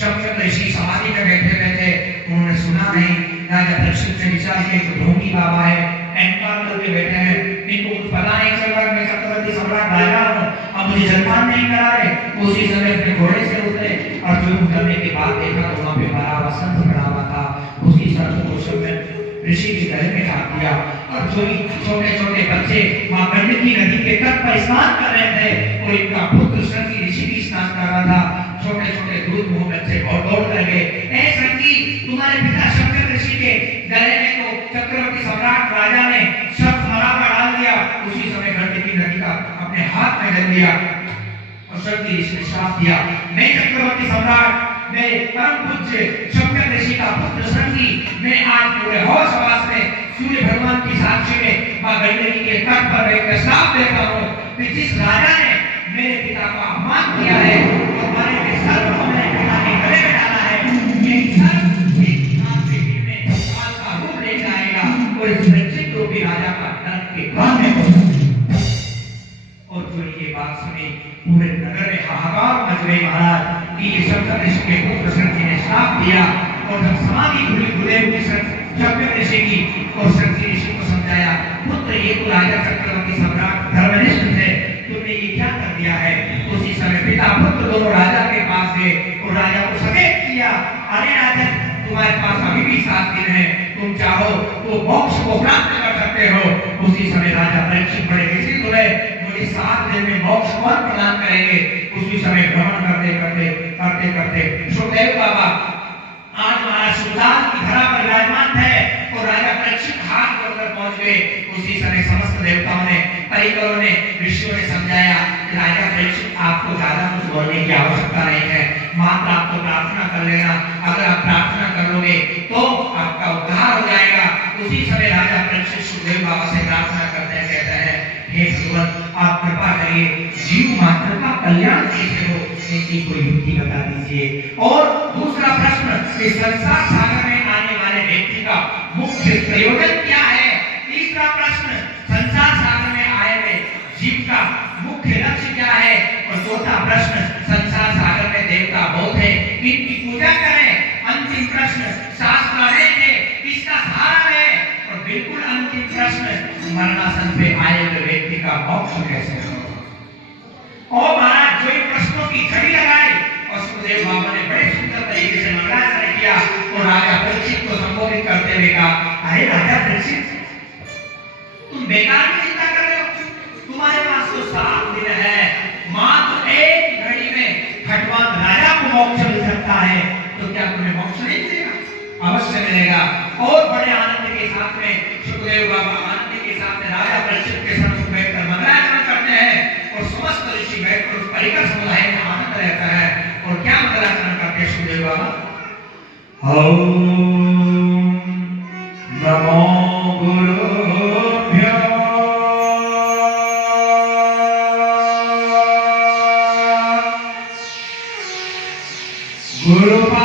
शौनक ऋषि समाधि में बैठे बैठे उन्होंने सुना नहीं, राजा परीक्षित ने विचार किया कि ढोंगी बाबा है, एंकार करके बैठे हैं, इनको कुछ पता नहीं चल रहा, मैं चक्रवर्ती सम्राट राजा हूँ, अब मुझे जलपान नहीं करा रहे। उसी समय अपने घोड़े से उतरे और जो उतरने के बाद देखा तो वहाँ पे बड़ा वसंत खड़ा हुआ था। उसी सर्प को शौनक ऋषि के गले में काट दिया और जो छोटे छोटे बच्चे मां गंडकी नदी के तट पर स्नान कर रहे थे और इनका पुत्र शृंगी ऋषि भी स्नान कर रहा था। छोटे छोटे दूध मुंह बच्चे दौड़ कर गए, ए शृंगी, तुम्हारे पिता शौनक ऋषि के गले में तो चक्रवर्ती सम्राट राजा ने शब्द मरा कर डाल दिया। उसी समय गंडकी नदी का अपने हाथ में ले लिया और शृंगी ऋषि ने श्राप दिया, मैं चक्रवर्ती सम्राट, मैं परम पूज्य शौनक ऋषि का पुत्र शृंगी, मैं आज पूरे होश हवास में सूर्य भगवान की साक्षी में मां गंडकी के तट पर बैठकर श्राप देता हूं कि जिस राजा ने मेरे पिता का अपमान किया है और मारे के सर्प को मेरे पिता के गले में डाला है, ये सर्प एक हाथ से गिरने काल का रूप ले जाएगा और इस वंचित रूपी राजा का नरक के कान में पहुंचेगा। और जो ये बात सुनी पूरे नगर में हाहाकार मच गई महाराज कि ये शौनक ऋषि के पुत्र शृंगी ने श्राप दिया। और जब समाधि भूले हुए शौनक ऋषि की और शृंगी ऋषि को समझाया, पुत्र ये तो राजा चक्रवर्ती सम्राट धर्मनिष्ठ थे, तुमने ये क्या कर दिया है। उसी समय पिता पुत्र दोनों राजा के पास गए और राजा को सचेत किया, अरे राजा, तुम्हारे पास अभी भी 7 दिन है, तुम चाहो तो मोक्ष को प्राप्त कर सकते हो। उसी समय राजा परीक्षित बड़े विचलित हुए, मुझे 7 दिन में मोक्ष कौन प्रदान करेंगे। उसी समय भ्रमण करते करते सुखदेव बाबा आज महाराज सुल्तान की धरा पर विराजमान थे और राजा परीक्षित हाथ जोड़कर पहुंच गए। उसी समय समस्त देवताओं ने, परिकरों ने, ऋषियों ने समझाया कि राजा परीक्षित, आपको ज्यादा कुछ बोलने की आवश्यकता नहीं है, मात्र आपको प्रार्थना कर लेना, अगर आप प्रार्थना करोगे तो आपका उद्धार हो जाएगा। उसी समय राजा परीक्षित सुखदेव बाबा से प्रार्थना करते हैं, कहते हैं, हे भगवान, आप कृपा करिए, जीव मात्र का कल्याण कैसे हो, ऐसी कोई युक्ति बता दीजिए। और दूसरा प्रश्न, इस संसार सागर में आने वाले व्यक्ति का मुख्य प्रयोजन क्या है। तीसरा प्रश्न, संसार सागर में आए हुए जीव का मुख्य लक्ष्य क्या है। और चौथा प्रश्न, संसार सागर में देवता बहुत है, इनकी पूजा करें। अंतिम प्रश्न, शास्त्र अनेक है, किसका सहारा है। और बिल्कुल अंतिम प्रश्न, मरणासन पे आए हुए व्यक्ति का मोक्ष कैसे हो। और महाराज जो इन प्रश्नों की छड़ी लगाई और सुखदेव बाबा ने बड़े सुंदर तरीके से मंगलाचरण किया और राजा परीक्षित को संबोधित करते हुए कहा, अरे राजा परीक्षित, तुम बेकार की चिंता कर रहे हो, तुम्हारे पास तो 7 दिन है, मात्र एक घड़ी में खटवान राजा को मोक्ष मिल सकता है, तो क्या तुम्हें मोक्ष नहीं मिलेगा। अवश्य मिलेगा। और बड़े आनंद के साथ में सुखदेव बाबा आनंद के साथ में राजा परीक्षित के सम्मुख बैठकर मंगलाचरण करते हैं और समस्त ऋषि बैठकर उस परिकर समुदाय में आनंद रहता है। और क्या मंगलाचरण करते हैं सुखदेव बाबा, ओम नमो गुरुभ्यो गुरुपा